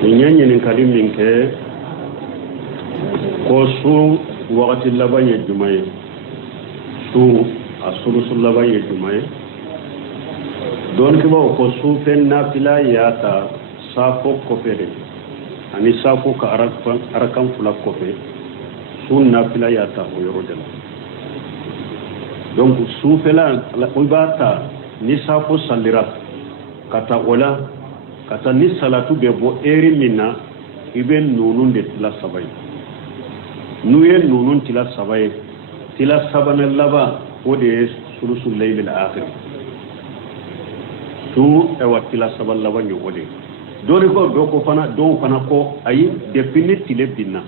Nyanyi ni kalimin ke ko su wakati laban ye jumaye su asulusul laban ye jumaye don kiba ko su fen nafila yata safo kofere ani safo ka arakan fula kofe su nafila yata o yoro de donc su fela la ubata ni safo salira kata wala kata ni salatu be bo eri minna iben nunun de tila sabay nuye nunun tila sabay tila sabana laba o de sulusul layl al akhir tu e wa tila sabal laba nyo ode dori ko do ko fana ko ayi defini tile binna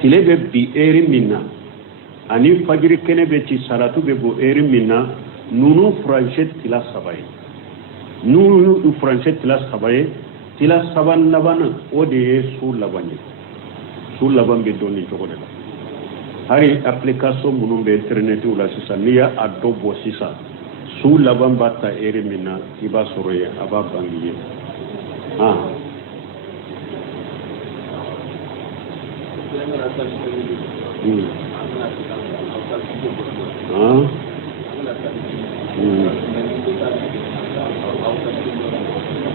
tile be bi eri minna ani fajiri kene be ci salatu be bo eri minna nunu franchet tila sabay nunu franchet tila sabay tila saban labana o de su laban be doni jogo de hari application munum be internet wala sisa niya adobo sisa su laban batta eri minna iba soroye aba bangiye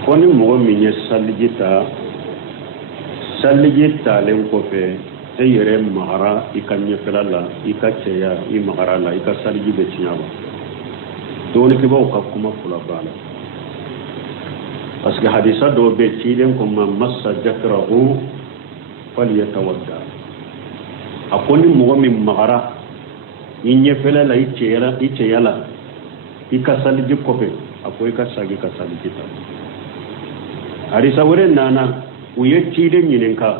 koni mogo min ye salijita len kofe e yere magara i ka ɲɛfɛla la i ka cɛya i magara la i ka saliji bɛ tiɲɛ ba dɔɔni kibaw ka kuma fula b'a la parce que hadisa dɔw bɛ cilen ko man massa jakirahu falyatawadda a ko ni mɔgɔ min magara i ɲɛfɛla la i cɛya la i ka saliji kɔfɛ a ko i ka sagi ka saliji ta hadisa wɛrɛ nana u ye ciden ɲininka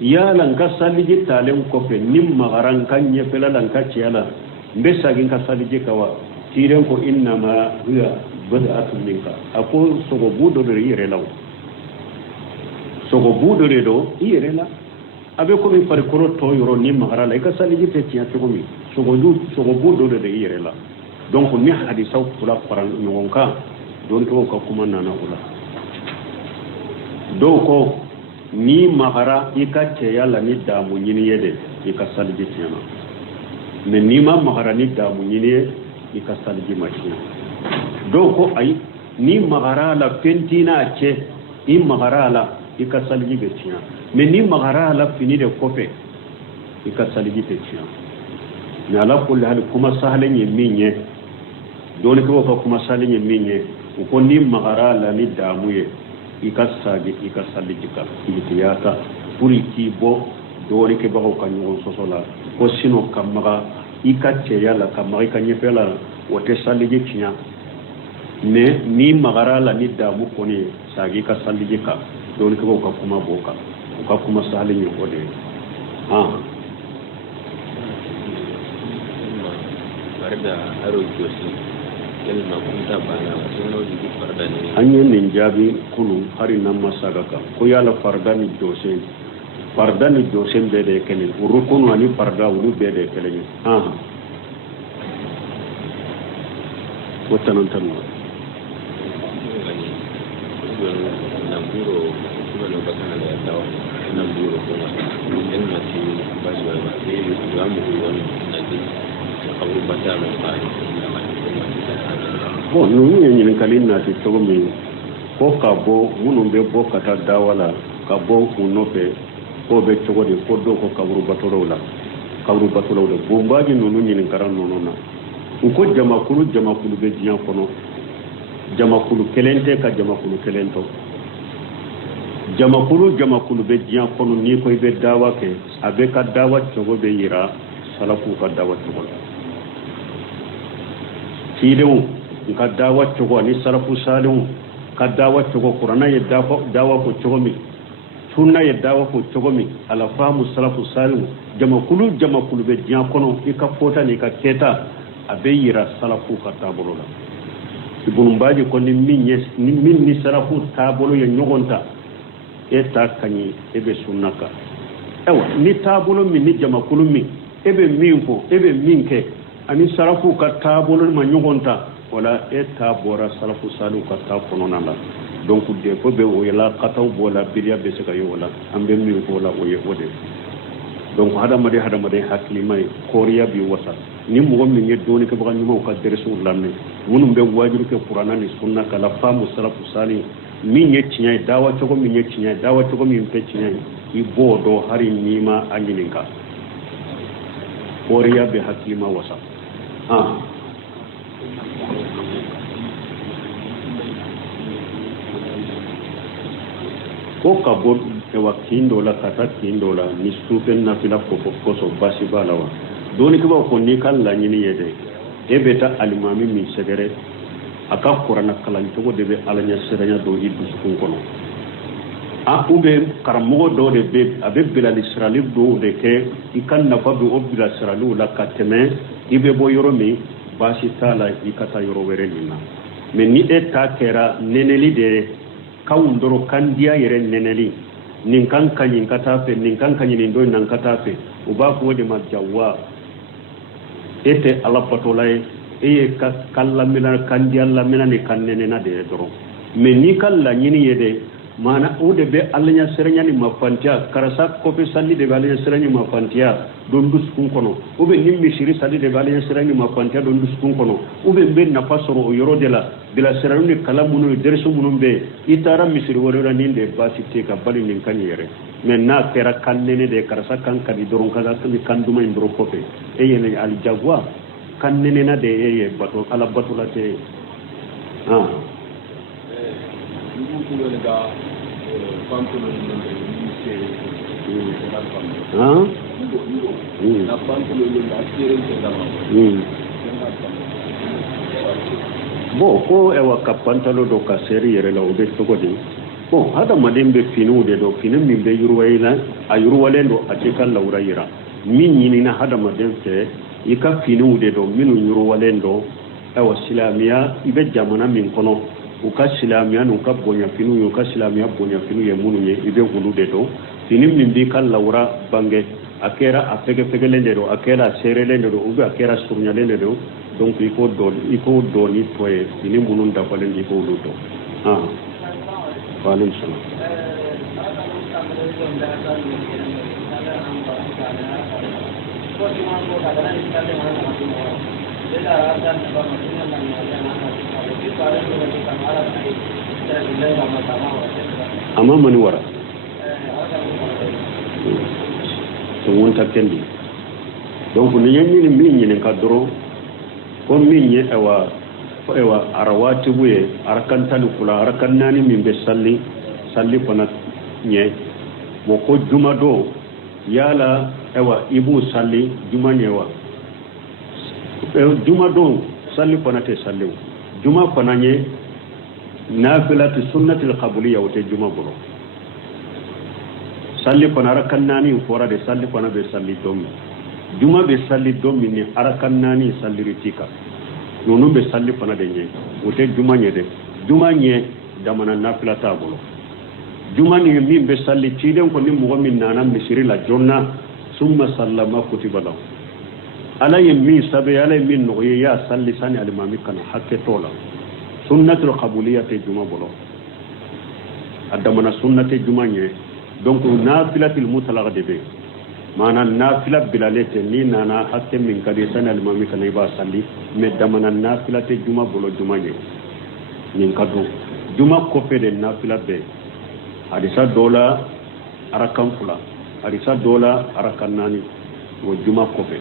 yala nka saliji talen kɔfɛ ni magara nka ɲɛfɛla la nka cɛya la n bɛ sagi nka saliji ka wa ciden ko innama huwa bad'atun minka a ko sogobu dɔ de i yɛrɛ la o sogobu dɔ de do i yɛrɛ la a bɛ komi farikolo tɔ yɔrɔ ni magara la i ka saliji tɛ tiɲɛ cogo min sogobu dɔ de i yɛrɛ la donc ni hadisaw fila fara ɲɔgɔn kan don tɔgɔ ka kuma nana o la dɔw ko ni magara i ka cɛya la ni damu ɲini ye de i ka saliji tiɲɛna mais ni ma magara ni damu ɲini ye i ka saliji ma tiɲɛ dɔw ko ayi ni magara la fɛn tina a cɛ i magara la i ka saliji bɛ tiɲɛ mais ni magara la fini de kɔfɛ i ka saliji tɛ tiɲɛ mais ala kulli hali kuma sahalen ye min ye dɔɔni kɛ ka kuma sahalen ye min ye u ko ni magara la ni damu ye i ka sagi i ka saliji ka ihtiyata pour k'i bɔ dɔɔni kɛbagaw ka ɲɔgɔn sɔsɔ la ko sinon ka maga i ka cɛya la ka maga i ka ɲɛfɛ la o tɛ saliji tiɲɛ mais ni magara la ni damu kɔni ye sagi i ka saliji ka dɔɔni kɛbagaw ka kuma b'o kan u ka kuma sahalen ye o de ye an ye nin jaabi kunu hari nan ma saga kan ko yala farda ni jɔsen bɛɛ de ye kelen rukunu ani farda olu bɛɛ de ye kelen ye o tanantan ma bon ninnu ye ɲininkali nati cogo min ko ka bɔ minnu bɛ bɔ ka taa dawa la ka bɔ u nɔfɛ k'o bɛ cogo di ko dɔw ko kaburubatɔlaw la bonbaji ninnu ɲininkara ninnu na u ko jamakulu bɛ diɲɛ kɔnɔ jamakulu kelen tɛ ka jamakulu kelen tɔ jamakulu bɛ diɲɛ kɔnɔ n'i ko i bɛ dawa kɛ a bɛ ka dawa cogo bɛ yira salafu ka dawa cogo la cidenw ka dawa cogo ani salafu salenw ka dawa cogo kurana ye dawa ko cogo min sunna ye dawa ko cogo min ala faamu salafu salenw jamakulu bɛ diɲɛ kɔnɔ i ka fɔta ni ka kɛta a bɛ yira salafu ka taabolo la ibn Baji ko ni min ni salafu taabolo ye ɲɔgɔn ta e ta kaɲi e bɛ sunna kan ewa ni taabolo min ni jamakulu min e bɛ min fɔ e bɛ min kɛ ani salafu ka taabolo ma ɲɔgɔn ta wala e ta bɔra salafu salenw ka taa kɔnɔna la donc de ko be o yala qataw bola bidia be se kayo wala ambe mi ko la o ye ode donc hada made hakli may koriya bi wasa ni mo mi ngi doni ko ba nyuma ko dere sur lamme wonum be wajiru ke qur'ana ni sunna kala famu salafu sali mi ngi tinya dawa to ko mi ngi tinya dawa to ko mi pe tinya i bodo hari nima anyininka koriya be hakli ma wasa ko kabon e wakindo la kata kindo la ni sufen na fila ko so basi balawa doni ko ko ni kala nyini yede e beta alimami mi segere aka qur'ana kala to ko debe alanya seranya do idu sukun kono a ube karamo do de be abe bilal israeli do de ke ikan na fa be obila israeli la kateme ibe bo yoro mi basi tala ikata yoro were nina me ni e ta kera neneli de kawundoro kandiya yere neneli nin kan kanyin katafe nin kan kanyin ndo nan katafe uba ko de majawwa ete ala patolay e kala mila kandiya la mila ni kannene na de doro me ni kala nyini yede mana ude be allanya serenya ni mafantia karasa ko be salli de allanya serenya mafantia don dus kun kono ube nimmi shiri salli de allanya serenya mafantia don dus kun kono ube be na fasoro yoro de la bila serenu ni kala munu dersu munu be itara misiri worora ninde basi te ka bali nin kanyere men na tera kannene de karasa kan kadi doron kaza kan duma indro kope e yene al jagwa kannene na de ye bato ala bato la te bo ko e waka pantalo do ka seri yere la ube to godi bo hada madembe finu de do finu min be yurwayla ayurwale do atikal laura yira min yini na hada madembe ika finu de do minu yurwale do e wasilamiya ibe jamana min kono uka silamiya no ka bonya finu yo ka silamiya bonya finu ye munu ye ibe hulu de do finu min bi kal laura bange akera afege lende do akera sere lende do ube akera surnya lende do donc il faut donner pour ini munun da balen il faut luto walim salam ama mani wara to wonta kendi donc ni yemi ni min ni kadro ko min ye ewa arawati buye arakantani kula arakannani min be salli fana nye wo ko juma do yala ewa ibu salli juma nyewa juma do salli fana te salli juma fana nye nafilatu sunnatil qabliya wote juma bolo salli fana arakannani fora de salli fana be salli domi juma be salli domi ni arakannani salli ritika nonu be salli fana de nye wote juma nye de juma nye damana nafila ta bolo juma ni min be salli ciden ko ni mo min nana misiri la jonna summa sallama kutiba lahu ala yemi sabe ala min no ya salli sani alimami kana hakke tola sunnatul qabliyati juma bolo adamana sunnate juma nye donc nafilatul mutlaq de be mana nafila bilalete ni nana hakke min kadi sani alimami kana iba salli me damana nafilate juma bolo juma nye nin kadu juma ko fede nafila be hadisa dola arakan fula hadisa dola arakan nani wo juma ko fe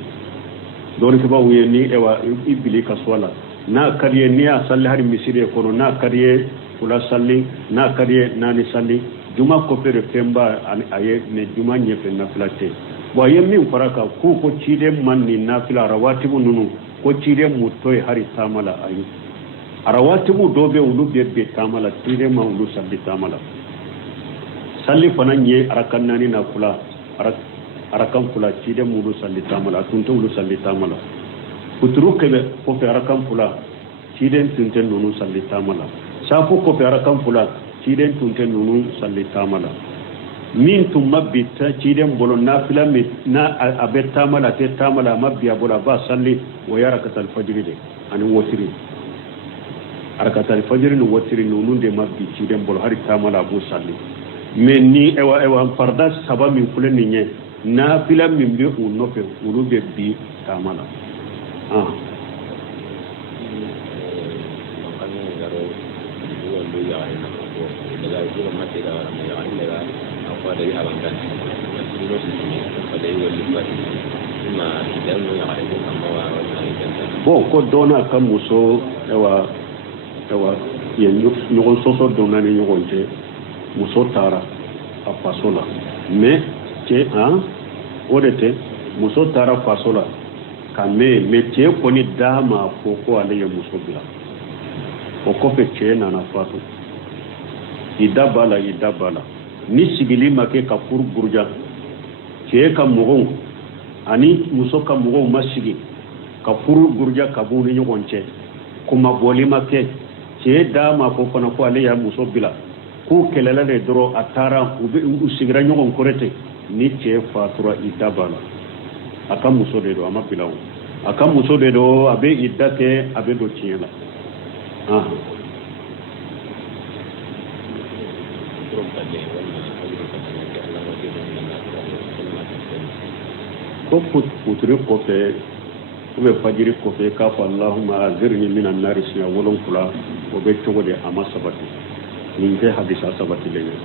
dori ko ba wuye ni ewa ibili kaswala na kariye ni a salli har misire kono na kariye fula salli na kariye nani salli juma ko fe femba aye ne juma nye fe nafila te bo yemmi faraka ku ko cide man ni nafila rawatibu nunu ko cide mu toy hari tamala ayi arawatibu dobe ulu be tamala cide ma ulu salli tamala salli fana nye arakannani na kula arakan kula cide mu ulu salli tamala tunto ulu salli tamala kuturu kebe ko fe arakan kula cide tunte nunu salli tamala safu ko fe arakan kula cide tunte nunu salli tamala min tumma bitta ciden bolo nafila mit na abe tamala te tamala mabbiya bola ba salli wa yarakatal fajr de ani wotiri arakatal fajiri no watiri no nunde mabbi ci dem bol hari tamala bu salli mais ni ewa farda saba min kule ni nye na fila min be o nofe ulu be bi tamala bon ko dona kam muso ewa ye ɲɔgɔn sɔsɔ donna ni ɲɔgɔn cɛ muso taara a faso la mais cɛ o de tɛ muso taara faso la ka mɛn mais cɛ kɔni da ma fɔ ko ale ye muso bila o kɔfɛ cɛ nana fatu i da b'a la ni sigili ma kɛ ka furu buruja cɛ ka mɔgɔw ani muso ka mɔgɔw ma sigi ka furu buruja ka b'u ni ɲɔgɔn cɛ kuma bɔli ma kɛ cɛ da ma fɔ fana ko ale y'a muso bila k'u kɛlɛla de dɔrɔn a taara u sigira ɲɔgɔn kɔrɔ ten ni cɛ fatura i da b'a la a ka muso de don a ma bila o a ka muso de don a bɛ i da kɛ a bɛ don tiɲɛ la ko puturi kɔfɛ ou bien fajiri kɔfɛ k'a fɔ Allahumma azirni minan nari siɲɛ 7 o bɛ cogo de a ma sabati nin tɛ hadisa sabatilen ye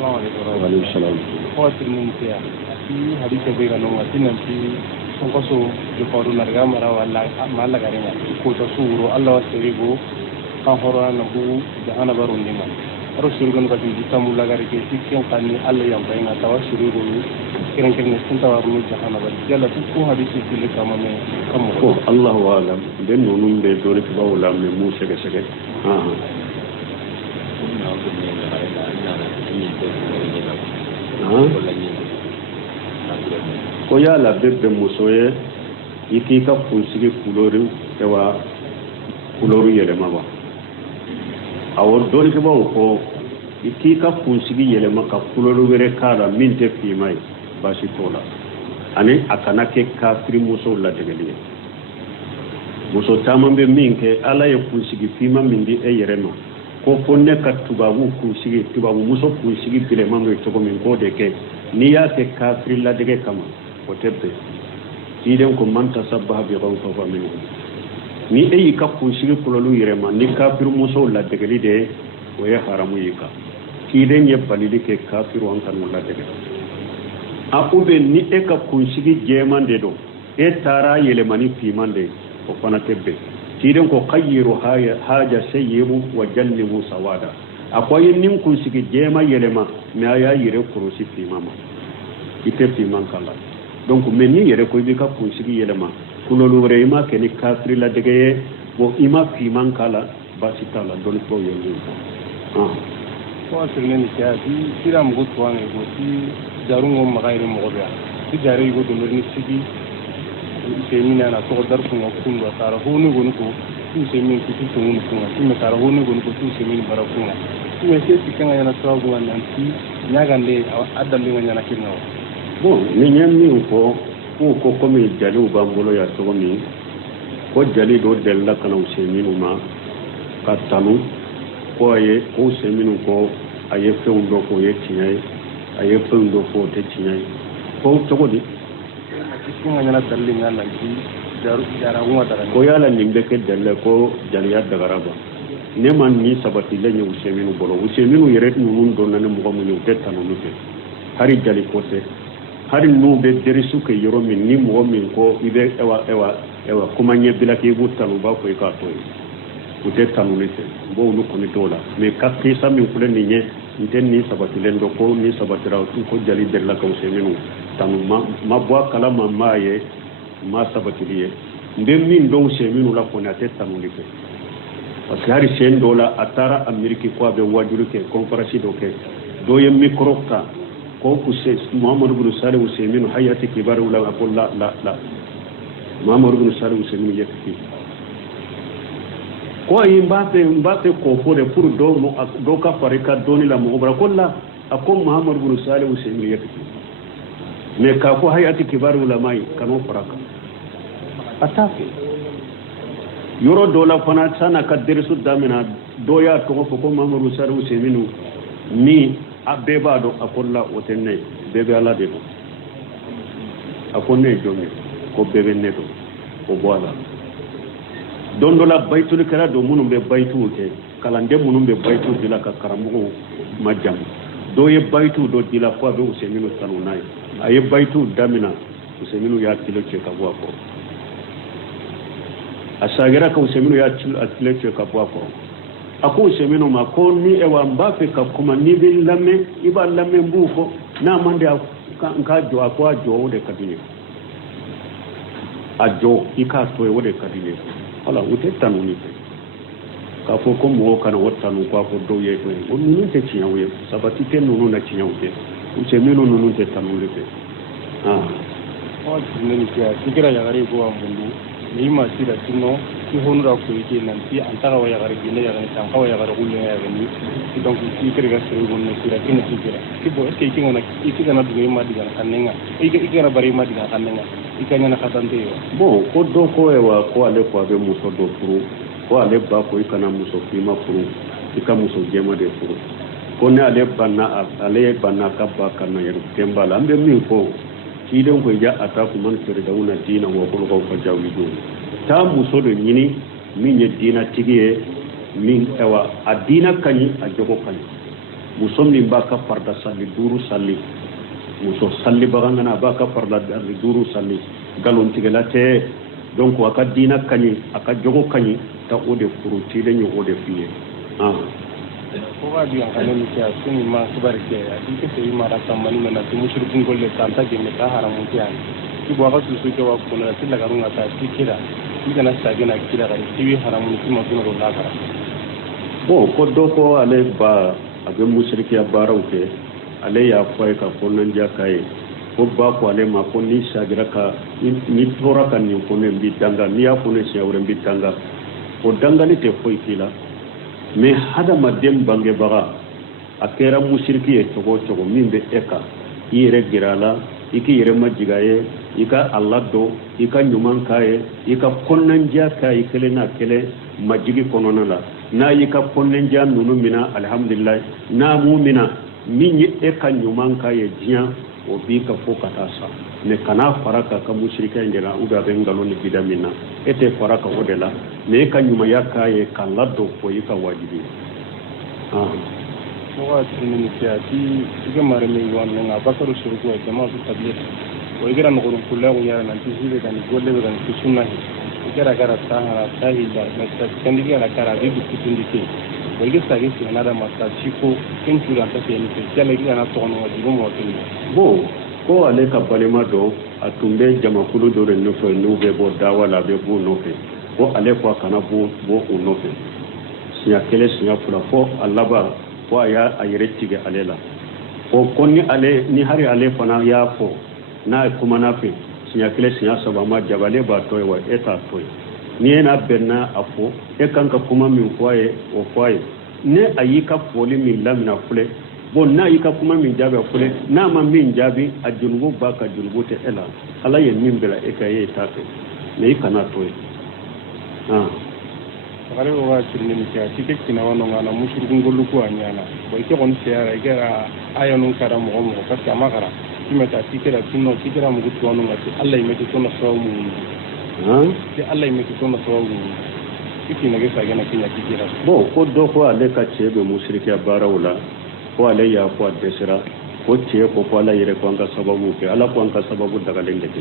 waaleykum salaam fɔtiri min tɛ yan a hadisa bɛ ka nɔgɔ a tɛ na ti sɔnkɔso jɔfɔdu nariga mara wala ma lagare ma ko ta suuro Allah wa serigo kan hɔrɔn na bu jahana barun ni ma aro surugan ka di tamu lagare ke tikken kan ni Allah yang bayna tawa surugo keren sun tawaru jahana bar yalla ko hadisi fil kamame kamo ko Allahu alam den nonum be dole ko wala me mu sege ko yala bebbe musoye iki ka kunsigi kuloru yelema ba awo dole ko iki ka kunsigi yelema ka kuloru were kala min te fimai basi tola ani akana ke kafiri muso la degeli muso taman be min ke ala ye kunsigi fima min di e yerema ko fonne ka tubabu kunsigi tubabu muso kunsigi bile mamo to ko min ko de ke ni ya ke kafiri la dege kama o tebbe iden ko man tasabbaha bi ghawfa fa min ni e ka kunsigi kulolu yerema ni kafiri muso la degeli de o ye haramu yika kiden ye balidi ke kafiru an kan la degeli akube ni e ka kunsigi jemande do e tara yelemani pimande o fana tebbe tiden ko khayru haja sayyibu wa jannibu sawada akoy nin kunsigi jema yelema me aya yire kurusi pimama ite piman kala donc men ni yere ko bi ka kunsigi yelema kulolu reima ke ni kafri la degeye bo ima piman kala basitala dol ko yelu ko asirne ni tiasi siram go tuane go ti jarungo magayre mo be ti jare go do ni sigi semina na to dar ko kun do tara ho ni gon ko tu semin ku tu mun ko ti me tara ho ni gon ko tu semin bara ko ti me se ti kan yana to go nan ti nyagande adal ni ngana kinno bon ni nyammi ko mi jalu bambolo ya to mi ko jali do della kana seminu ma katanu ko ye ko seminu ko aye fewndo ko ye tinyai aye fewndo ko te tinyai ko togodi ko ngana dalli ngana ji jara ngwa dara ko yala nimbe ke dalle ko jaliya dagaraba ne man ni sabati lenye useminu bolo useminu yere nunun don nan mo mo nyute tanonu te hari jali ko te hari nu be derisu ke yoro min ni mo min ko ibe ewa kuma nye bilaki bu tanu ba ko ka to ute tanonu te bo nu ko ni dola me ka kisa min kule ni nye nten ni sabati lendo ko ni sabati raw ko jali della ko useminu tanu ma bo kala ma ye ma sabati liye ndem min do useminu la ko na te tanonu te parce que hari sen dola atara ameriki ko be wajuru ke conference do ke do yem micro ka ko ku se Muhammad ibn Salih Usaymin hayati kibar ulama ko la Muhammad ibn Salih Usaymin yakfi ko yi mbate ko fode pour do ka farika doni la mo bara ko la akon Muhammad ibn Salih Usaymin yakfi me ka ko hayati kibar ulama kanu faraka atafi yoro dola fana sana ka dersu damina doya to ko Mamadou Saru Seminu ni abeba do akolla otenne bebe ala de ko akonne jonne ko bebe ne do ko boala dondola baytul kala do munum be baytu ke kala ndem munum be baytu dila ka karamugo majam do ye baytu do dila ko be Useminu tanunai aye baytu damina Useminu ya kilo che ka bo ko asagira ka Useminu ya kilo che ka bo ko ako Useminu ma ko ni e wa mbafe ka kuma ni bi lamme iba lamme mbuko na mande ka jo akwa jo de kadine ajo ika to e wode kadine ala ute tanuni ka fo ko mo kana wotanu ko ko do ye to o nunu te tinya we sabati te nunu na tinya we Useminu nunu te tanule te o tinni ya sikira ya gare ko ambu ni ma sira tino ki honura ko yake nan ti antara wa ya gare gine ya gane tan ya gare kullu ya gane donc sikira ga sere gonne sira kin sikira ki bo eske ki ngona ki kana du ma diga kannenga ikira bari ma diga kannenga ikanya na katante yo bo ko do ko e wa ko ale ko be muso do furu ko ale ba ko ikana muso fima furu ika muso jema de furu ko ne ale banna ka ba kana yeru tembala ambe mi ko idan ko ja ataku man fere da una dina wo ko ko jawi do ta muso do nyini min ye dina tigiye min ewa adina kanyi a jogo kanyi muso min ba ka farda salli duru salli muso salli bagana ba ka farda duru salli galon tigela te donc aka dina kanyi aka jogo kanyi ta ode furuti de nyo ode fiye ko ga biya kanen ki asuni ma kubarke a dike sai ma da samani na tu mushrikin golle tanta ge me ta haramun ki an ki bo ga su ke wa ko na tilla garunga ta kira ki na sa gina kira ga ki haramun ki ma tuna ro la kara bo ko do ko ale ba abe mushriki ya barauke ale ya fay ka ko nan ja kai ko ba ko ale ma ko ni sagira ka ni tora kan ni ko ne bi danga ni ya ko ne se awre bi danga ko danga ni te foy kila me hada madem bange baga akera mushriki e togo min be eka ire girala iki ire majigaye ika Allah do ika nyuman kaye ika konnan ja kai kele na kele majigi konona la na ika konnan ja nunu mina alhamdulillah na mu'mina min yi eka nyuman kaye jiya o bi ka fokata sa ne kana faraka ka mushrika ngena uga be ngalo ni bidamina ete faraka odela ne ka nyuma yakaye kalado ko yika wajibi ko wa tinni ti ga mare me wonna na bakaru shirku wa jama'a su tabiya ko igira no gurun kullu ko yara nan ti jibe kan golle be kan ti sunna igira gara ta hilla na ta kandi ga kara bi du kutundi ke ko igira sagi su na da masa chiko kin tura ta ke ni ke jale ga na to no wajibu mo tin bo ko ale ka balima do atumbe jama kulu do ren no fo no be bo dawala be bo no fe ko ale ko kana bo no fe siya kele siya fula fo allaba ko ya ayretti ge alela ko konni ale ni hari ale fana ya fo na kuma na fe siya kele siya saba ma jabale ba toy wa eta toy ni na benna afo e kanka kuma mi foye o foye ne ayika foli mi lamina fule bon na yika kuma min jabe fule na ma min jabi a junugo ba ka junugo te ela ala yen min bela e kaye tafe ne kana toy kare wa tinni mi ta tike kina wono ngana mushrikin gollu ko anyana boy ke on seara igara ayanu kara mo mo ka kama kara kimeta tikira tinno tikira mu gutu wono ngati Allah yimeti tono sawu ti Allah yimeti tono sawu tikina ge sagana kinya tikira bo ko do ko ale ka chebe mushriki barawla ko ale ya ko desira ko che ko ala yere ko anga sababu ke ala ko anga sababu daga lengete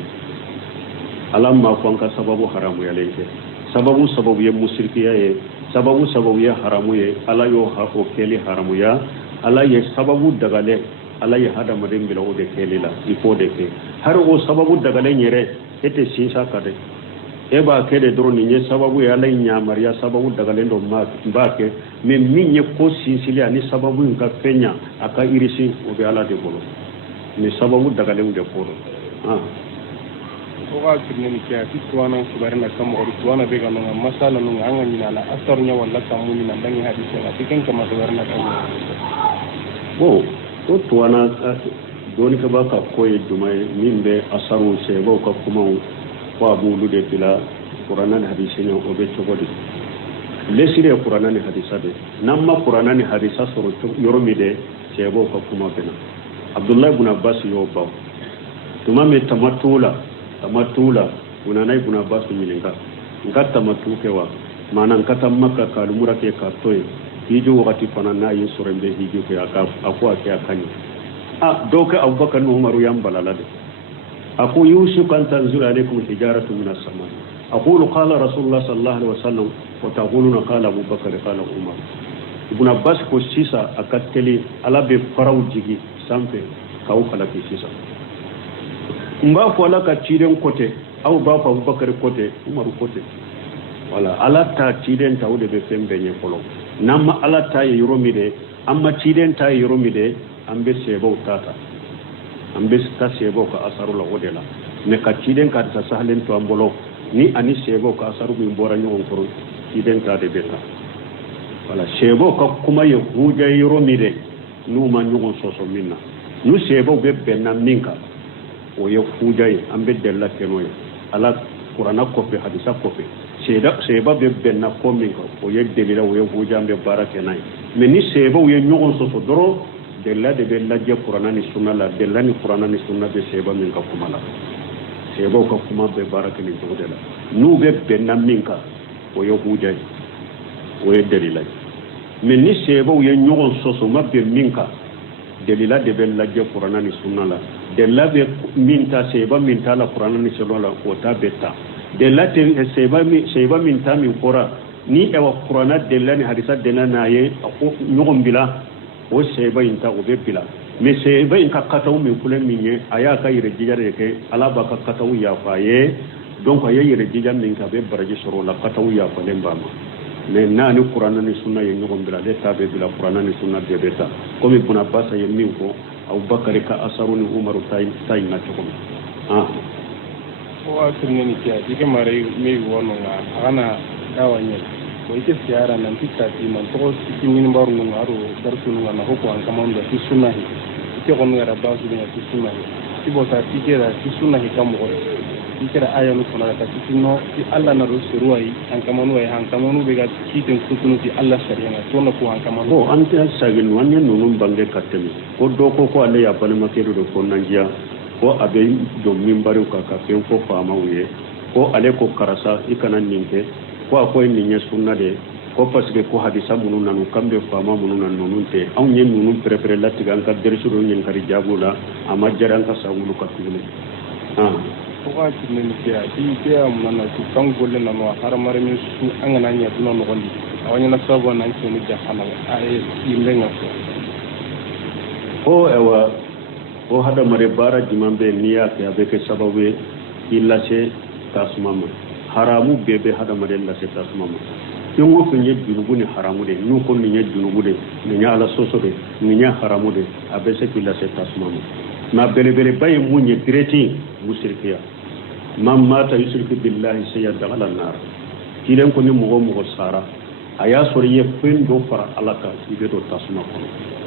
ala ma ko anga sababu haramu ya lenge sababu ye mushriki ya ye sababu ye haramu ye ala yo ha ko keli haramu ya ala ye sababu daga le ala ye hada madin bila o de keli la ifo de ke har o sababu daga le nyere ete sinsa kade e ba kede dro ni nye sababu ya ala nya maria sababu daga le ndo ma ke me minye ko sinsili ani sababu nka fenya aka irisi o be ala de bolo ni sababu daga le nde foro ko ga tinni ke ati tuwana subarna kam o tuwana be ga no masala no anga ni ala asar nya walla kam ni nan dangi hadisi na tiken kama subarna kam bo to tuwana doni ka baka koye dumay min be asaru se bo ka kuma ko abu lude bila qur'ana ni hadisi ni o be chogodi lesire qur'ana ni hadisa de namma qur'ana ni hadisa soro yoromide sebo ko kuma bena abdullah ibn abbas yo ba tuma me tamatula unana ibn abbas milinga ngata matuke wa manan kata makka kalumura ke kartoy hijo wakati fana na yin surembe hijo ke akwa ke akanya doka abubakar no umaru yambalalade aku yusuf an tanzil alaykum hijaratu min as-sama aqulu qala rasulullah sallallahu alaihi wasallam wa taquluna qala abubakar qala umar ibn abbas ko sisa akateli ala be faraw jigi sampe kaw kala ke sisa mba ko ala ka ciren kote aw ba ko abubakar kote umaru kote wala ala ta ciren tawde be fembe nye kolo namma ala ta yoromide amma ciren ta yoromide ambe sebo tata ambe ta sebo ka asaru la wodela me ka ciden ka ta sahlen to ambolo ni ani sebo ka asaru mi bora nyon koro ciden ta de beta wala sebo ka kuma ye huja yoromide nu ma nyon soso minna nu sebo be benna minka o ye huja ambe della kenoy ala qur'ana ko be hadisa ko be seba be benna ko minka o ye delila o ye huja ambe barake nay me ni sebo ye nyon soso doro della de be lajje qur'ana ni sunna la della ni qur'ana ni sunna be seba min ka kuma la seba ka kuma be baraka ni to dela nu be benna minka o yo hujay o ye delila men ni seba o ye nyogon soso mabbe minka delila de be lajje qur'ana ni sunna la della be minta seba minta la qur'ana ni sunna la o ta betta della te seba minta min qura ni e wa qur'ana della ni hadisa della na ye o nyogon bila o seba inta o be bila me seba in ka kataw min kulen minye aya ka yire jijare ke ala ba ka kataw ya faye donc aya yire jijan min ka be baraji soro la kataw ya fa lemba ma me nani qur'ana ni sunna ye nyogon bila le tabe bila qur'ana ni sunna de beta comme ibn abbas ye min ko abubakar ka asaruni umaru tay na to o akrine ni tiya dike mare me wono nga ana dawanye ko ite siara nan tikati man to sikin mbar no ngaro darsu no na hoko an kamando ti sunna hi ke ko ngara basu ni ti sunna hi ti bota ti kera ti sunna hi kamo ti kera aya no sona ta ti no ti alla na rusuru ai an kamano ai an kamano be ga ti ten kutunu ti alla sharia na to na ko an kamano ko an ta sagin wannan nunun bange kattemi ko do ko alle ya bal makedo do ko nanjiya ko abe do mimbaru ka ka fen ko fama wuye ko ale ko karasa ikanan ninke ko akoy ninya sunna de ko parce que ko hadisa munun nanu kambe fama munun nanu te aw nyen munun prepare latti gan ka dersu do nyen kari jabula ama jaran ka sawulu ka tulu ko wa tin ni ya ti te am nana ti kan golle nanu haramare min su angana nya duna no gondi awanya na sabo nan ci ni jahana ay yimbe ngako o ewa o hada mare bara jimambe niya ke abeke sababu illa ce tasmama haramu bebe hada mare la se tasmama yongo fenye junubu ni haramu de nu ko ni junubu de ni nya ala soso de ni nya haramu de abese ki la se tasmama ma bele baye munye direti musirkiya man mata yusriku billahi sayyada ala nar kilen ko ni mugo sara aya soriye fen do fara alaka ibe do tasma ko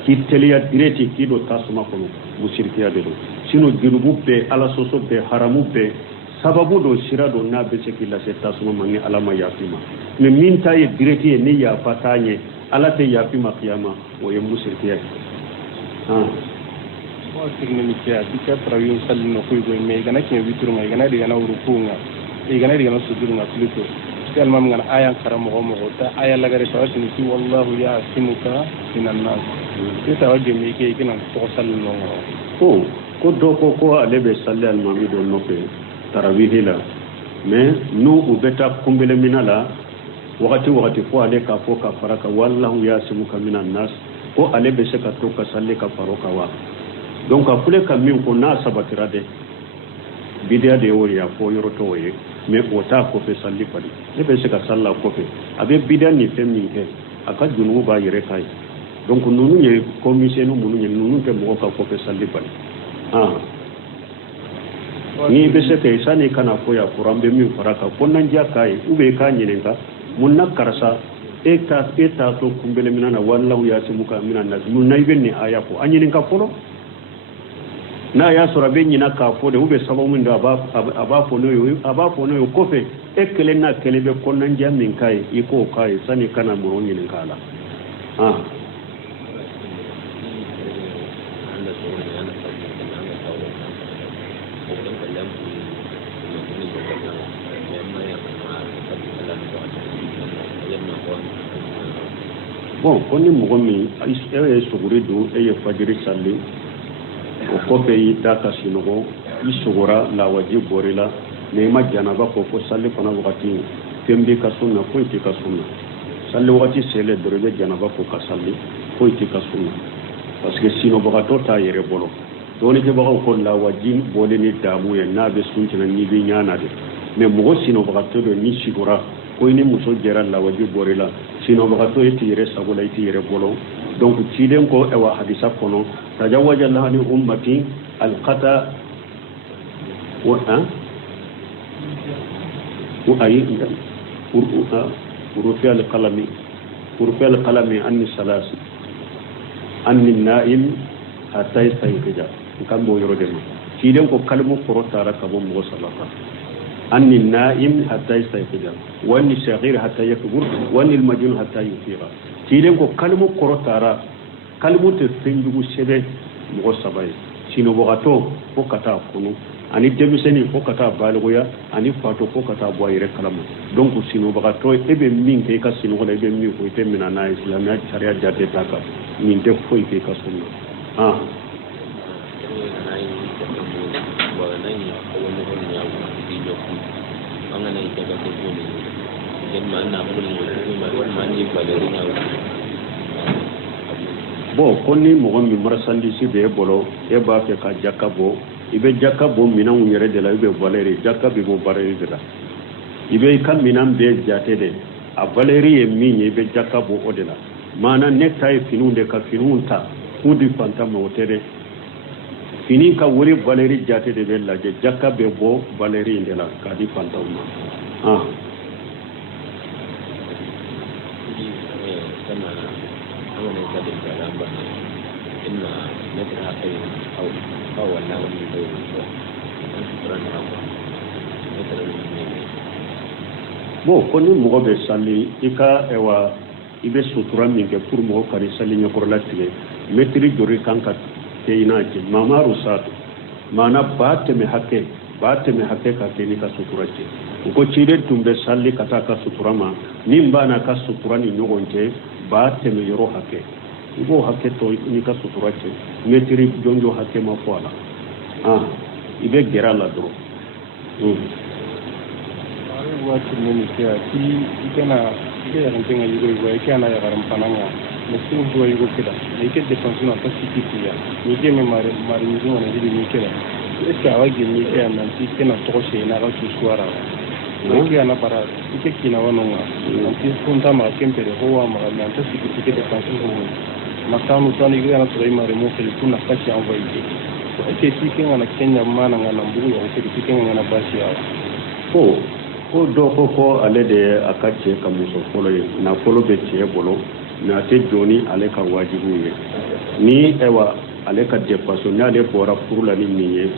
ki teliya direti ki do tasma ko musirkiya de do sino junubu be ala soso be haramu be sababu do sira do na be se kila se tasuma manni alama yafima me min ta ye direti ne ya fatanye ala te yafima qiyama o ye musirkiya o tirne ni kiya dika trawiyo sallino koy goy me gana ke vitru me gana diga na urukunga e gana diga na sudurunga plutôt tel mam ngana ayan karamo mo ta aya lagare tawati ni wallahu ya'simuka minan nas te tawage me ke kinan to sallino ko do ko alebe sallal mamido no pe tarawih la mais nous ubeta kumbele minala wakati ko ale ka fo ka faraka wallahu yasimuka minan nas ko ale be se ka to ka salle ka faroka wa donc afule ka min ko na sabatira de bidia de wori ya fo yoro to ye mais o ta ko fe salli padi e be se ka salla ko fe abe bidia ni femni ke aka junu ba yere kai donc nunu ye commission nunu ye nunu ke mo ka ko fe salli padi ni be se ke sani kana ko ya kurambe min faraka ko nan ja kai ube ka nyinenka mun nakarsa eta to kumbele minana wallahu yasimuka minan nas mun naybe ni aya ko anyinenka folo na ya sɔrɔ a bɛ ɲina k'a fɔ de ou bien sababu min don a b'a fɔ n'o ye kɔfɛ e kelen n'a kelen bɛ kɔnɔnajɛya min k'a ye i k'o k'a ye sanni i kana mɔgɔ ɲininka a la bon ko ni mɔgɔ min e ye sogori don e ye fajiri sali o kɔfɛ i da ka sunɔgɔ i sogora lawaji bɔr'i la mais i ma janaba ko fo sali fana wagati fɛn b'i ka sunna foyi t'i ka sunna sali wagati selen dɔrɔn i bɛ janaba ko ka sali foyi t'i ka sunna parce que sinɔbagatɔ t'a yɛrɛ bolo dɔɔninkɛbagaw ko lawaji bɔlen ni damu ye n'a bɛ sun tigɛ n'i bɛ ɲana de mais mɔgɔ sinɔbagatɔ don ni sigora ko i ni muso jɛra lawaji bɔr'i la sinɔbagatɔ e t'i yɛrɛ sago la i t'i yɛrɛ bolo donc cilen ko ewa hadisa kɔnɔ tajawaja lahani ummati alqata wa ayi urufi alqalami anni salasi anni naim hatta yastayqija kan bo yoro dem cilen ko kalmu korotara ka bo mo salaka anni naim hatta yastayqija wa anni saghir hatta yakbur wa anni almajnun hatta yufiqa cilen ko kalmu korotara kalmu te fenjugu sebe mo sabai sino bogato ko kata kunu ani demiseni ko kata balgoya ani fato ko kata boyire kalamu donc sino bogato ebe min ke ka sino ko ebe min ko ite mina na islamia sharia jate taka min te foi ke ka sunna bon ko ni mɔgɔ min marasandisi bɛ e bolo e b'a fɛ ka jaka bɔ i bɛ jaka bɔ minɛnw yɛrɛ de la i bɛ valeur jaka bɛ bɔ valeur de la i bɛ i ka minɛn bɛɛ jate de a valeur ye min ye i bɛ jaka bɔ o de la maana ne ta ye finiw de ka finiw ta k'u di fantan ma o tɛ dɛ fini ka wari valeur jate de bɛ lajɛ jaka bɛ bɔ valeur in de la k'a di fantanw ma bon ko ni mɔgɔ bɛ sali i ka ewa i bɛ sutura min kɛ pour mɔgɔ kana sali ɲɛkɔrɔla tigɛ mɛtiri joli kan ka kɛ i n'a cɛ mamaru saatu maana ba tɛmɛ hakɛ ka kɛ n'i ka sutura cɛ u ko ciden tun bɛ sali ka taa ka sutura ma min b'a n'a ka sutura ni ɲɔgɔn cɛ ba tɛmɛ yɔrɔ hakɛ i b'o hakɛ to n'i ka sutura cɛ mɛtiri jɔnjɔ hakɛ ma fɔ a la i bɛ gɛrɛ a la dɔrɔn waati min kɛ i kana yaran tɛŋa yugo yugo i kana yaran pananga musin duwa yugo kida i ke dépense na pasi kitiya ni ke me mare ni ngona ni ni kida est ce awa ge ni ke na ti ke na to se na ga su suara ni ke na para i ke kina wanonga ti funta ma kempere ho wa ma na ta sikiti ke dépense ho makanu tani ke na to i mare mo ke kuna pasi envoyer ke ti ke na kenya mana ngana mbugu ya ke ti ke ngana basi ya ko dɔ ko ale de ye a ka cɛ ka muso fɔlɔ ye nafolo bɛ cɛ bolo mais a tɛ jɔ ni ale ka wajibiw ye ni ale ka dépense ni ale bɔra furu la ni min ye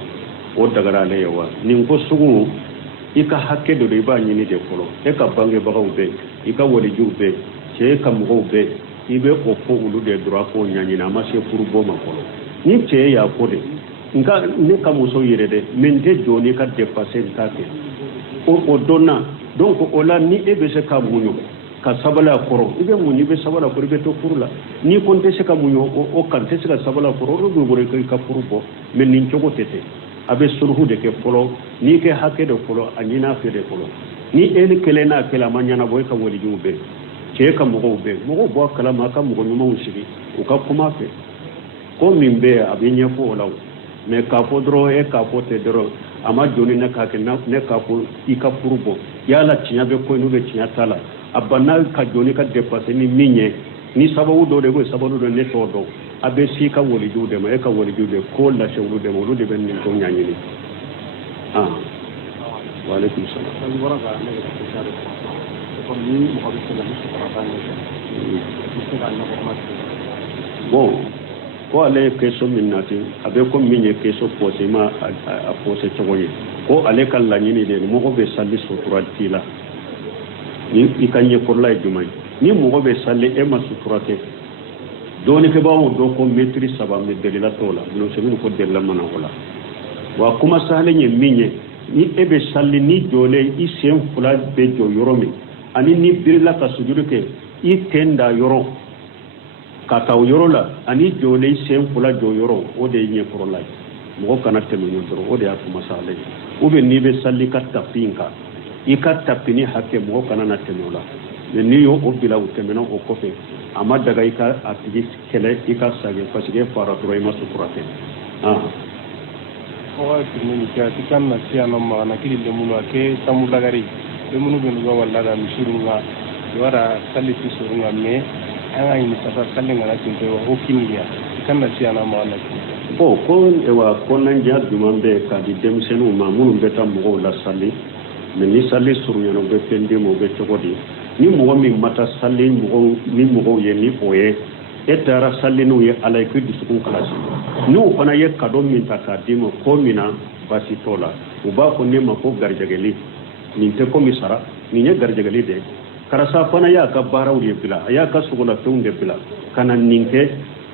o dagara ale ye wa nin ko sugu i ka hakɛ dɔ i b'a ɲini de fɔlɔ e ka bangebagaw bɛ i ka walijuw bɛ cɛ ka mɔgɔw bɛ i bɛ o fɔ olu de dɔrɔn k'o ɲaɲini a ma se furu bɔ ma fɔlɔ ni cɛ y'a fɔ de nka ne ka muso yɛrɛ dɛ mais n tɛ jɔ n'i ka dépense n t'a kɛ o donna donc o la ni e bɛ se ka muɲu ka sabali a kɔrɔ i bɛ muɲu i bɛ sabali a kɔrɔ i bɛ to furu la n'i ko n tɛ se ka muɲu o kan tɛ se ka sabali a kɔrɔ olu bɛ wele i ka furu bɔ mais nin cogo tɛ ten a bɛ suruhu de kɛ fɔlɔ n'i kɛ hakɛ de fɔlɔ a ɲini a fɛ de fɔlɔ ni e ni kelen n'a kɛlɛ a ma ɲɛnabɔ e ka walijuw bɛ cɛ ka mɔgɔw bɛ mɔgɔw bɔ a kalama a ka mɔgɔ ɲumanw sigi u ka kuma fɛ ko min bɛ a bɛ ɲɛfɔ o la mais k'a fɔ dɔrɔn e k'a fɔ tɛ dɔrɔn a ma jɔni ne k'a kɛ ne k'a fɔ i ka furu bɔ yala tiɲɛ bɛ ko n'u bɛ tiɲɛ t'a la a banna ka jɔni ka dépense ni min ye ni sababu dɔ de bɛ sababu dɔ ne t'o dɔn a bɛ si ka walijuw de ma e ka walijuw de ko lase olu de ma olu de bɛ nin ko ɲaɲini waaleykum salaam bon ko ale keso min nati abe ko minye keso posé ma a posé cogoye ko ale kal la nyini de mo ko be salli sutura tila ni ikanye ko lay jumay ni mo ko be salli e ma sutura ke doni ke bawo do ko maîtrise saba me delila tola no semin ko della mana wala wa kuma sale nye minye ni ebe salli ni jole i sen fula be jo yoromi ani ni birla ka sujudu ke i tenda yoro kata yoro la ani jole i sen fula jo yoro o de nye pro lai mo kana telu nyoro o de ya kuma sale o be ni be salli ka tapinka i ka tapini hakke mo kana na telu la ni yo o bila o temena o kofe ama daga i ka atigi kele i ka sage parce que fara dro i ma sukurate owa tirmini ka tikan na siano ma na kili le mulu ke tamula gari le mulu be no wala ga mishurunga wara salli fi surunga me anga ini sata salli ngana tinte o kingiya tikan na siano ma na ko ewa konan jihad dumande ka di demsenu ma mulu beta mo la salli me ni salli surunya no be pende mo be chogodi ni mo mi mata salli mo ni mo ye ni oye etara salli no ye alay ko disukun kalasi no fana ye kado min takadimo ko mina basi tola uba ko ne ma ko garjageli min te ko misara ni ne garjageli de karasa fana ya ka baraw ye bila ya ka sugula feunde bila kana ninke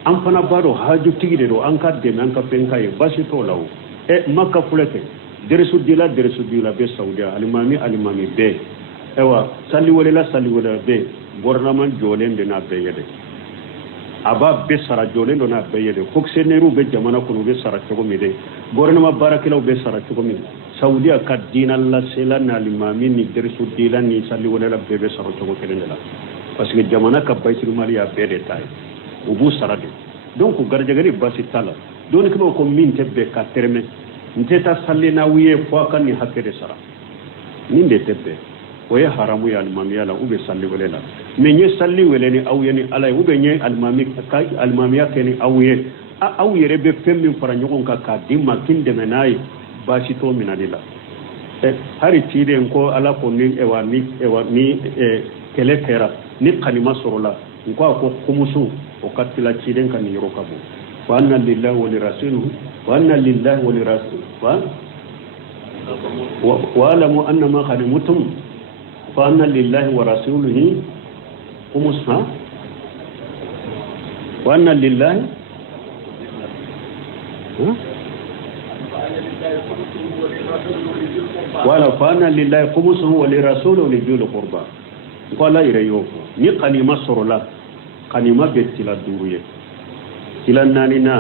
an fana baro haju tigide do an ka de man ka penka ye basi tola o e makka fulete deresu dila be saudiya alimami be ewa salli wala be bornaman jolen de na be yede aba be sara jole do na be yede fonctionnaire be jamana ko be sara to mi de gouvernement barakilo be sara to mi saudiya ka dinal la sela na limami ni dersu dilan ni salli wala be sara to ko kelen la parce que jamana ka baytul maliya be de tay ubu sara de donc garjagari basi tala don ko min tebbe ka terme nteta salli na wiye fo kan ni hakkede sara min de tebbe oye haramu ya almami ala ube salli wala me nye salli wala ni aw yani ala ube nye almami ka almami akeni awye awye rebe femmi fara nyogon ka dimma kinde menai bashi to minadila hari tide ko ala ko ni ewa ni kele kera ni kalima sorola ko kumusu o katila tiden kan yoro kabo wa anna lillahi wa li rasulihi wa anna lillahi wa li rasulihi wa alamu anna ma khalimutum فأن لله ورسوله خمسها وأن لله ولا فأن لله خمسه ولرسوله ولذي القربى قال يريوكو ني قنيمة سرلا قنيمة بيتلا دورية تلا نانينا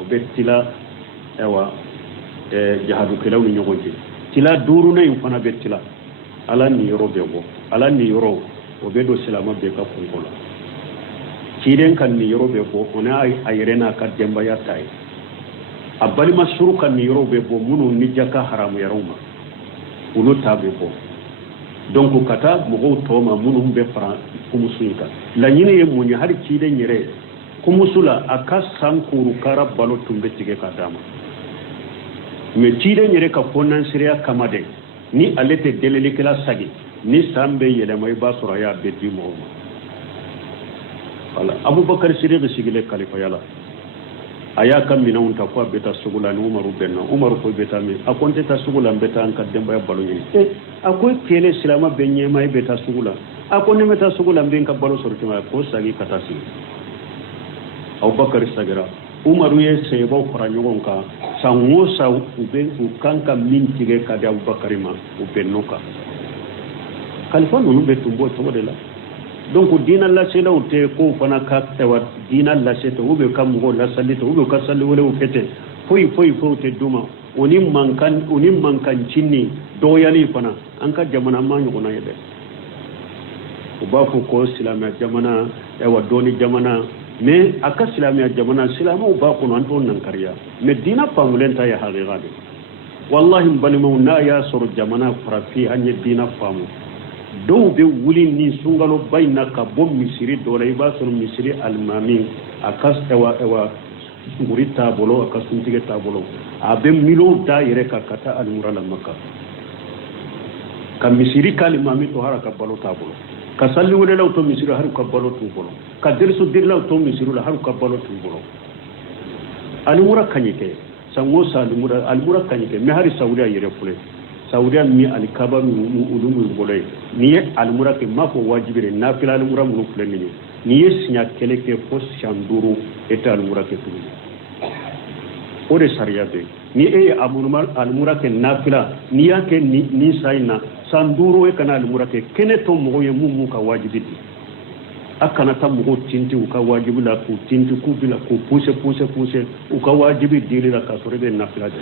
وبيتلا ايوا جهادو كلاو ني نيغوجي تلا دورنا يفنا بيتلا ala ni yoro bego ala ni yoro o be do silama be ka fungola kiden kan ni yoro bego ona ay ayrena ka demba ya tay abali masuru kan ni yoro bego munu ni jaka haramu yaruma ulu tabe ko donc kata mo to ma munu be fara kumusuika la nyine ye munyi har kiden yere kumusula aka sankuru kara balo tumbe tige ka dama me kiden yere ka fonan siriya kamade ni alete delele kala sagi ni sambe yele may basura ya beddi mo wala abubakar siddiq sigile khalifa yala aya kam mina unta ko beta sugula ni umaru ko beta mi akonte ta sugula beta an kadem ba balo ni akoy kele silama benye may beta sugula akonne meta sugula ben ka balo sorti ma ko sagi katasi abubakar sagira umaru ye sebo fara nyogon ka sango sa ube ukanka mintige ka da Abubakar ma ubenuka khalifa no be tumbo to de la donc dina la sela ute ko fana ka tawa dina la seta ube kam go la salita ube ka salli wala ufete foi te duma oni mankan cinni do yali fana an ka jamana ma nyugona yebe ubafu ko silama jamana ewa doni jamana mais aka silamiya jamana silamu ba ko non ton nan kariya mais dina famulenta ya haqiqa de wallahi balimu na ya sor jamana farafi anye dina famu do be wuli ni sungalo bayna ka bom misiri do lay ba sor misiri almami akas ewa ngurita bolo akas suntige ta bolo abe milo da yere ka kata almurala makka kam misiri kalimami to haraka balo ta bolo kasalli wala law to misiru haru kabbalo tu bolo kadir su dir law to misiru la haru kabbalo tu bolo almura kanyike sango sa almura kanyike me hari saudiya yere fule saudiya mi alikaba mi ulumu ngolay ni almura ke mafo wajibire nafila almura mu fule ni sinya keleke fo shanduru eta almura ke tulu ore sariya be ni almura ke nafila ni yake ni sayna sanduro e kana almura ke kene to mo ye mu ka wajibiti akana ta mo tinti uka wajibi la ku tinti ku bila ku puse uka wajibi dili la kasore be nafila de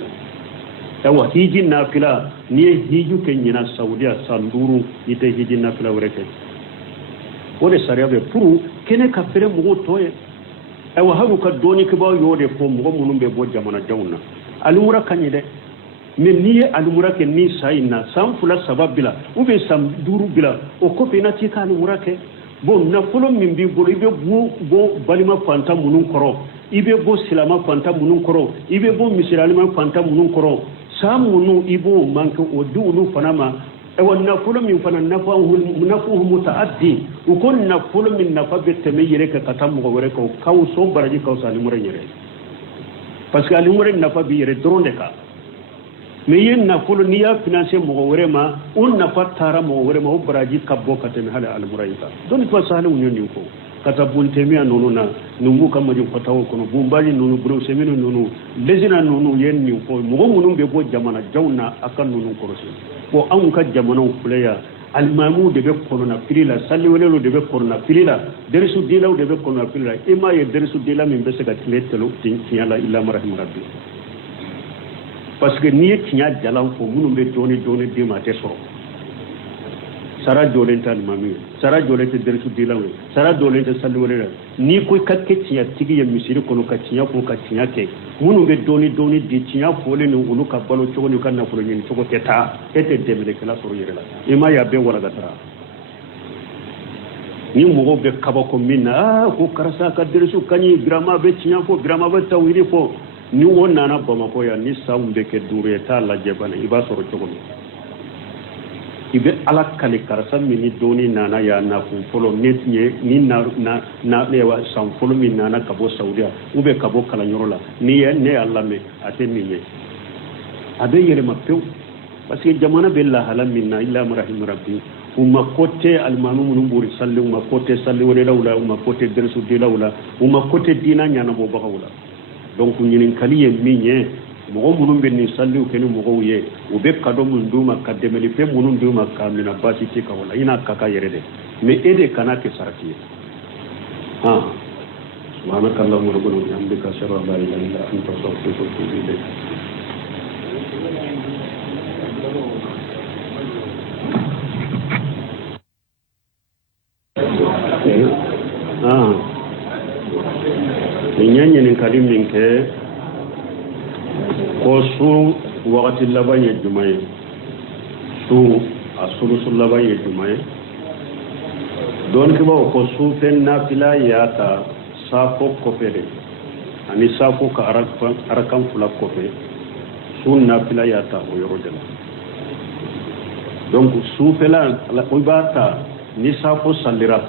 tawa hiji nafila ni hiju ke nyina saudiya sanduru ite hiji nafila ureke ore sariya be puru kene ka fere mo toye awa haru ka doni ke ba yode ko mo munum be bo jamana jawna almura kanyide men ni almura ke ni sayna sam fula sababila ube sam duru bila o ko pe na ti ka almura ke bon na fulo min bi bolo ibe bo balima fanta munun koro ibe bo silama fanta munun koro ibe bo misiralima fanta munun koro sam munu ibo manke o duulu fanama e wonna fulo min fana nafu mutaaddi ukon na fulo min nafa beteme yere ka katam mo wore ko kaw so baraji kaw sa almura yere parce que almura nafa bi yere dronde ka mais yen na fulo ni ya financer mo wore ma on na fatara mo wore ma o baraji kabbo kateme hala almura yita don ko sa hala nyoni ko kata buntemi nono na nungu kama jo fatawo kono bumbaji nono bro semino nono lezina nono yen ni ko mo munum be bo jamana jawna akan nono korosi ko an ka jamana fuleya almamu de be kono na filila salli welelo de be kono na filila dersu dilaw de be kono na filila ima ye dersu dila min be se ka tletelo tin yalla illa marahim rabbi parce que ni tinya jalan fo munum be doni de ma tesoro sara dolenta almami sara dolenta dersu dilaw sara dolenta salli welelo ni ko kakke tinya tigi ye misiri kono ka tinya ko ka tinya ke munum be doni di tinya fo le no ulu ka balo chogo ni kan na fo ni chogo teta ete demele kala soro yere la ima ya be wala gata ni mo be kaba ko minna ko karasa ka dersu kanyi grama be tinya fo grama be tawiri fo ni wonna na bama ko ya ni sawbe ke dure ta la jebana iba soro chogo ibe ala kali karasa mini doni nana ya na fu folo netinye ni na lewa sam folo min nana kabo saudiya ube kabo kala nyorola ni ne alla me ate minye abe yere mappew parce que jamana bella halam minna illa marahim rabbi umma kote almanu mun buri sallu umma kote sallu wala laula umma kote dersu de laula umma kote dina nyana bo bakawula donc nyinin kaliye minye mo munum be ni sallu kenu mo ye o be kado mun duma kademeli pe munum duma kamina basi ti kawala ina kaka yerede me ede kana ke sarati subhanaka allahumma rabbana wa bihamdika ashhadu an la ilaha illa anta astaghfiruka wa atubu ilayk nyanya ni kalim minke ko su wakati laban ye jumaye su asulusu laban ye jumaye don kiba ko su fen nafila yata safo kofere ani safo ka arakan fula kofe su nafila yata o yoro de donc su fela la ibata ni safo salira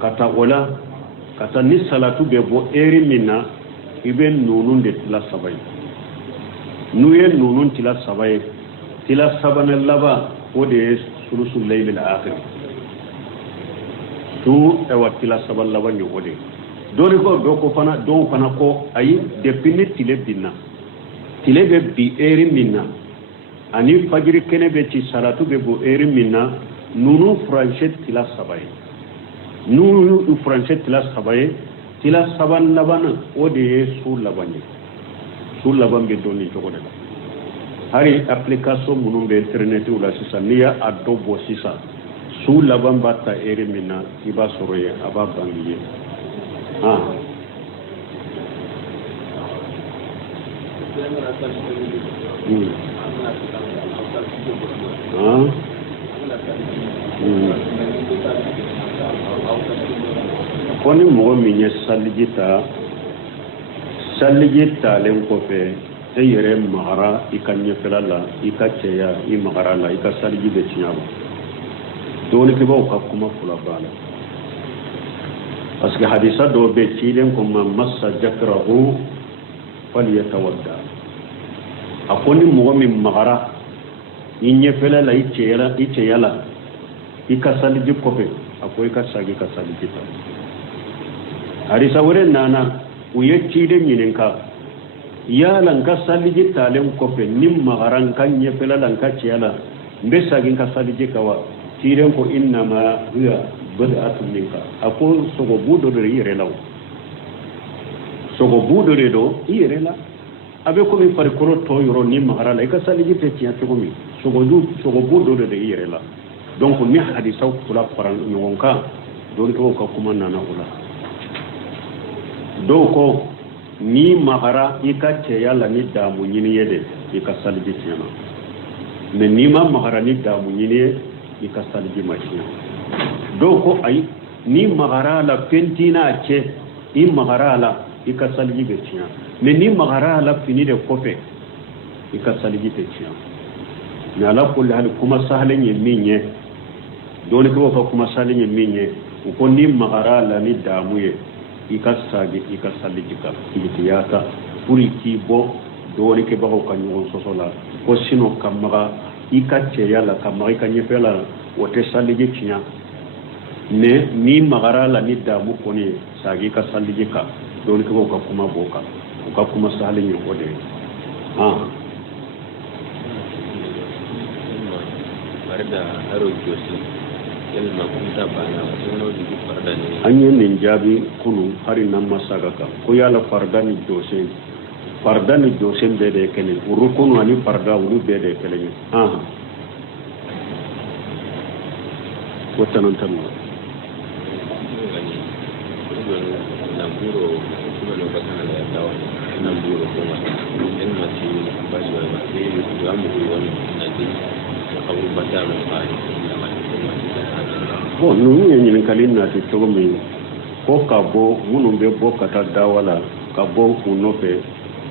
kata wala kata ni salatu be bo eri minna iben nunun de la sabay nuye nunun tila sabaye tila sabana laba o de sulusul layl al akhir tu ewa tila sabal laba ni o de dori ko do ko fana ko ayi depuis tile binna tile be bi eri minna ani fajiri kene be ci salatu be bo eri minna nunu franchet tila sabaye nunu franchet tila sabaye tila saban labana o de su labani su laban be doni jogo de hari application munum be internet wala sisa niya addo bo sisa su laban batta ere minna iba soroye aba bangiye koni mo minye salijita len ko fe e yere magara ikanye felala ikacheya I magara la ika saliji be tinyaba doni ke ba ka kuma fula bala parce que hadisa do be tilen ko ma massa jakrahu falyatawadda akoni mogo min magara inye fela la ice yala ikasaliji kofe akwai kasagi kasaliji ta harisa wurin nana uye cide nyininka yalan kasaliji talen kofe nin magaran kan ye fela lan ka ciyala mbe sagin kasaliji kawa ciren ko inna ma huwa bad'atun minka ako sogo budo de yere law sogo budo de do yere la abe ko mi fari koro to yoro ni magara la ka saliji te tiya to mi sogo budo de yere la donc ni hadisa kula faran nyonka don to ka kuma nana ula do ko ni magara ikace yalla ni damu nyini yede ika saliji tiya mais ni ma magara ni damu nyini ika saliji machiya do ko ay ni magara la pentina ce i magara la ika saliji be tiya mais ni magara la fini de kofe ika saliji te tiya na la kulli hal kuma sahlen yeminye dole ko fa kuma sahlen yeminye ko ni magara la ni damuye ika sagi ika saliji ka itiyata puri ki bo dole ke ba ko kanyo sosola ko sino kamaga ika ce yala kamaga kanye fela wote saliji tiya ne ni magara la ni damu koni sagi ka saliji ka dole ko ka kuma boka ka kuma salin yo ode farda haro josi kelma kunta bana sono di farda ni anye nin jabi kunu hari nan masaga ka ko yala farda ni josi be de kene urukunu ani farda uru be de kene watanon tamu namburo kuma bakana ya dawa namburo kuma en mati bashi wa mati yamu wani nadi abu batalo bani bon nu nyen kalin na ti to mi ko ka bo munu be bo kata dawala ka bo kunope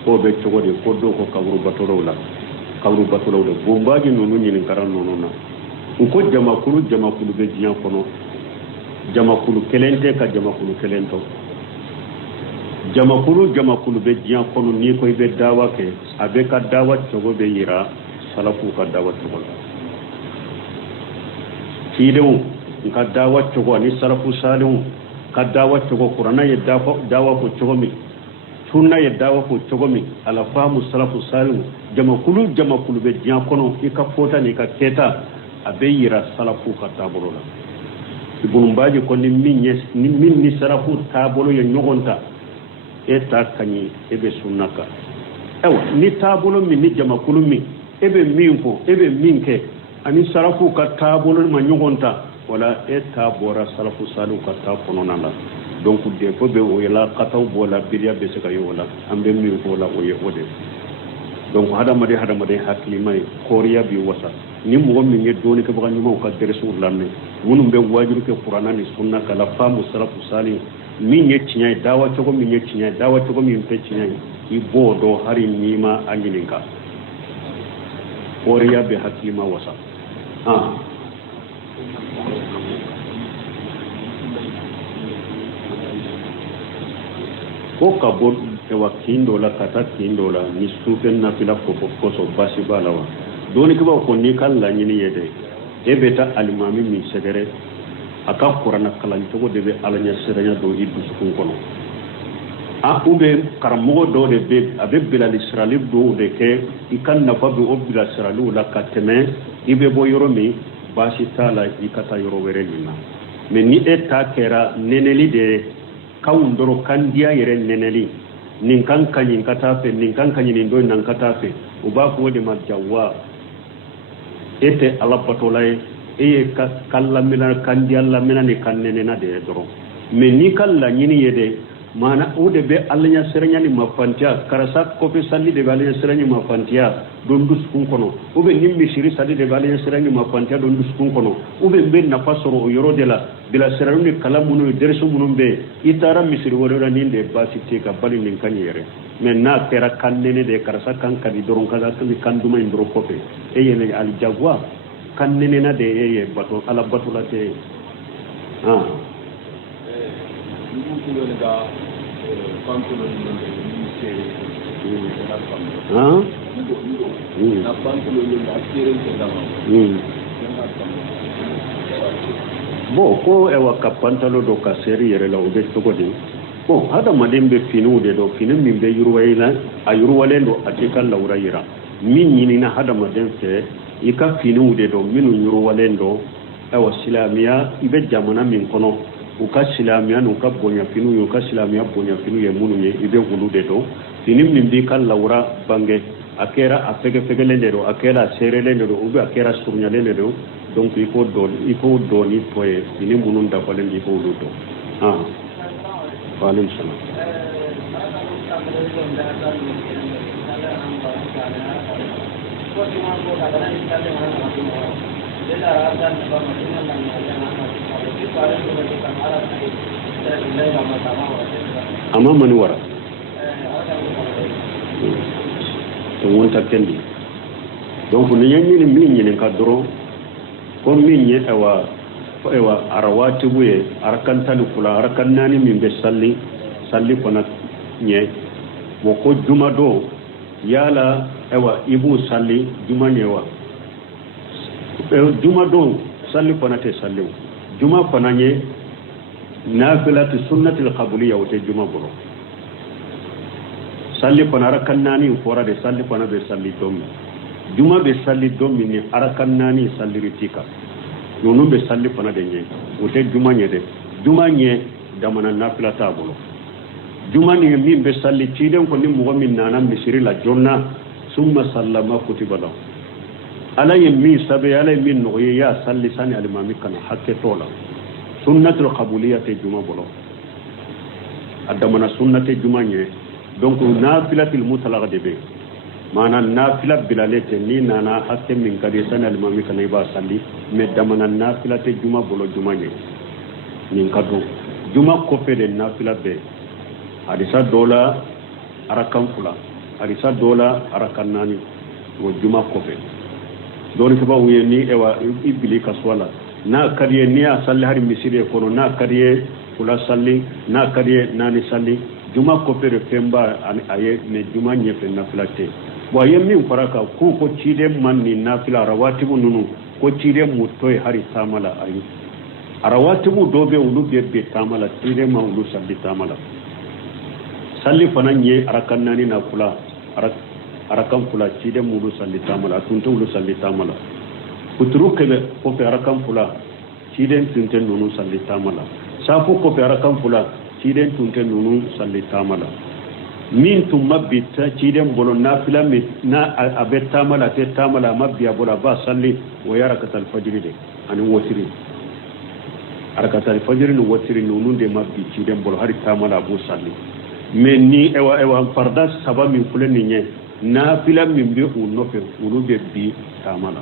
ko be to de ko do ko kaburu batoro la bombaji nunu nyen karan nono na ko jamakulu be diyan kono jamakulu kelente ka jamakulu kelento jamakulu be diyan kono ni ko be dawa ke abe ka dawa togo be yira salafu ka dawa togo kidewu ka dawa togo ni salafu salihu ka dawa togo qur'ana ye dawa ko togo mi sunna ye dawa ko togo mi ala famu salafu salihu jamakulu be diyan kono ka fota ni ka keta abe yira salafu ka tabolo la ibn baji ko ni min ni salafu tabolo ye nyogonta eta kanyi ebe sunnaka ewa ni tabolo min ni jamakulu min ebe minfo ebe minke ani salafu ka tabolo ma nyogonta wala eta bora salafu salu ka ta fononala donc de ko be o yela kataw bola bidia be se ka yola ambe minfo la o ye ode donc hadamade hakili may koriya bi wasa ni mo min ye doni ke baga nyuma ka deresu lanne munum be wajiru ke qur'ana ni sunna kala famu salafu salih min ye tinya dawa to ko min ye tinya dawa to ko min pe tinya i bodo hari nima anyininka koriya be hakili ma wasa ko kabol e wakindo la kata kindo la ni sufen na pila ko so basi balawa doni ke ba ko ni kala nyini yede e beta alimami mi segere aka qur'ana kala to de be alanya seranya do idu sukun kono ube karamo do de be abe bilal israeli do de ke ikan na fa be obila israeli la kateme ibe bo yoromi basi tala ikata yoro were lina me ni eta kera neneli de kawundoro kandiya yere neneli nin kan kanyin katafe nin kan kanyin ndo nan katafe uba ko de majawwa ete alapatolay e kala milan kandiya la minani kannene na de doro me ni kala nyini yede mana ude be allanya serenya ni mafantia karasa ko be salli de allanya serenya mafantia don dus kun kono ube nimmi shiri salli de allanya serenya mafantia don dus kun kono ube be na fasoro yoro de la bila serenu ni kalamunu derso munumbe itara misiri wora ninde basite ka bali nin kanyere men na tera kannene de karasa kan kadi doron kaza kan duma indro kope e yene al jagwa kannene na de ye bato ala batula te quanto non esiste ah bon ko ewa ka pantalo do ka seri yere la o be togo di bon hada maden be finu de do finu min be yurwayla a yurwalen do atikal lawra yira min nyini na hada maden fe ika finu de do minu yurwalen do ewa silamiya ibe jamana min kono u ka silamiya no ka bonya finu yo ka silamiya bonya finu ye munu ye ibe hulu de do finu min bi kal lawra bange akera afege fegele de do akera serele de do ube akera surnyale de do donc il faut donner toye ini munun da falen il faut do ah waalaikum salam ama mani wara to wonta kendi donc ni yanni ni ka doro ko min ye ewa arawati buye arkantani kula arkannani min be salli kona nye wo ko juma do yala ewa ibu salli juma nyewa juma do salli kona te salli juma kona nye nafilatu sunnatil qabliya wote juma bolo salli kona arkannani fora de salli kona be salli domi juma be salli domi ni arkannani salli ritika nonu be salli fana de nye wote juma nye de juma nye damana nafila ta bolo juma ni min be salli ciden ko ni mo min nana misiri la jonna summa sallama kutiba la ala yemi sabe ala min no ya salli sani al mami kana hakke tola sunnatul qabuliyati juma bolo adamana sunnate juma nye donc nafilatul mutlaq de be mana nafila bilalete ni nana hakke min kadi sanal mami kana iba salli me damana nafila te juma bolo juma nye nin kadu juma ko fede nafila be hadisa dola arakan fula hadisa dola arakan nani wo juma ko fe doni ko ba wuye ni ewa ibili kaswala na kadiye ni a salli hari misire kono na kadiye fula salli na kadiye nani salli juma ko fede femba aye me juma nye fe nafila te wa yemmin faraka ko cide man ni nafila rawatibu nunu ko cide mu toy hari tamala ayi arawatibu dobe ulu be tamala cide ma ulu salli tamala salli fananye arakannani na kula arakan kula cide mu ulu salli tamala tunto ulu salli tamala kuturu kebe ko fe arakan kula cide tunte nunu salli tamala safu ko fe arakan kula cide tunte nunu salli tamala min tumma bitta ciden bolo nafila mi na abe tamala te tamala mabbiya bola ba salli wa yarakatal fajr de ani wotiri arakatal fajr no wotiri nunu de mabbi ciden bolo hari tamala bu salli men ni ewa farda saba min fulani nye nafila min be unofe ulu be bi tamala